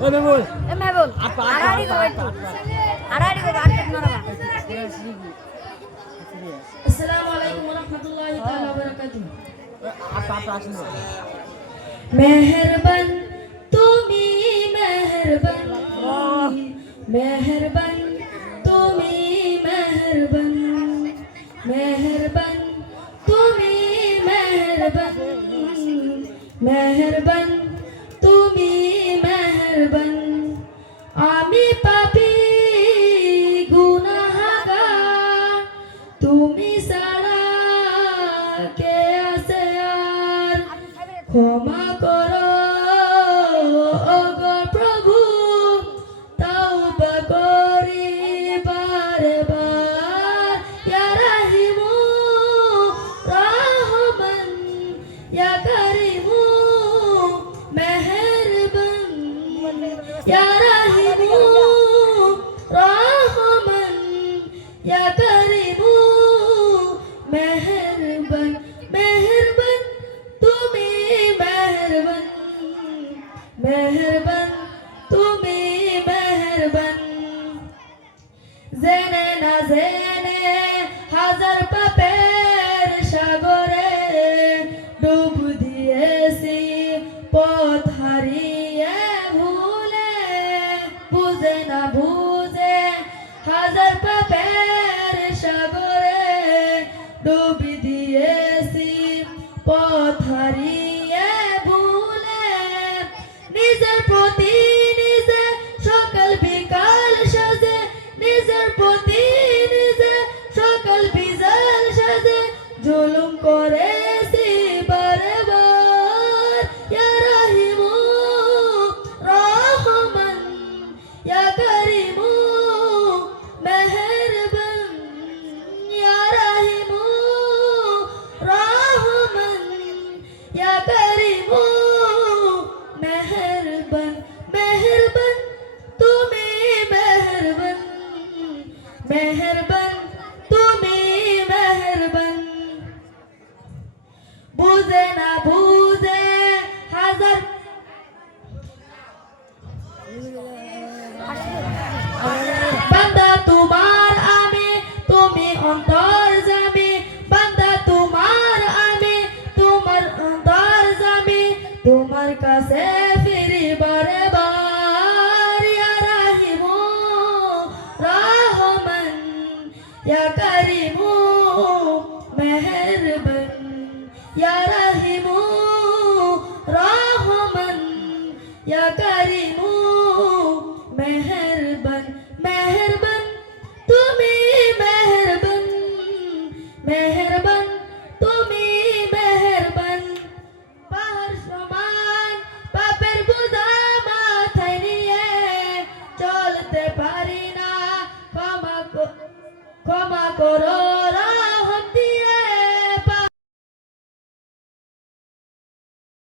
ও মেবুল এ মেবুল আড়াড়ি করে একটু আড়াড়ি করে আটকে মারবা আসসালামু আলাইকুম ওয়া রাহমাতুল্লাহি তাআলা ওয়া বারাকাতুহু আসুন মেহেরবান তুমি মেহেরবান মেহেরবান তুমি মেহেরবান মেহেরবান তুমি মেহেরবান মেহেরবান তুমি মেহেরবান আমি পাপী গুনাহগার তুমি ছাড়া কে আছে আর ক্ষমা করো ওগো প্রভু তাওবা করি বারে বার ইয়া রাহিমু রহমান ইয়া কারিমু মেহেরবান ইয়া রাহিমু রহমান ইয়া কারিমু মেহেরবান মেহেরবান তুমি মেহেরবান মেহেরবান তুমি মেহেরবান জেনে না জেনে হাজার পাপের সাগরে ডুব দিয়েছি পথ হারিয়ে ভুলে বুঝে না বুঝে হাজার পাপের সাগরে ডুব দিয়েছি পথ হারিয়ে ভুলে নিজের প্রতি নিজে সকাল বিকাল সাজে নিজের প্রতি নিজে সকাল বিকাল সাজে জুলুম করেছি বারে বার ইয়া রাহিমু রহমান ইয়া কারিমু মেহেরবান ইয়া রাহিমু রহমান ইয়া কারিমু মেহেরবান মেহেরবান তুমি মেহেরবান মেহেরবান তুমি মেহেরবান বুঝে না বুঝে হাজার বান্দা তোমার আমি তুমি অন্তর জামি বান্দা তোমার আমি তোমার অন্তর জামি তোমার কাছে ফিরি বারে বার ইয়া রাহিমু রহমান ইয়া কারিমু মেহেরবান ইয়া রাহিমু রহমান ইয়া কারিমু মেহেরবান মেহেরবান তুমি মেহেরবান মেহেরবান তুমি মেহেরবান পাহাড় সমান পাপের বোঝা মাথায় নিয়ে চলতে পারি না ক্ষমা করো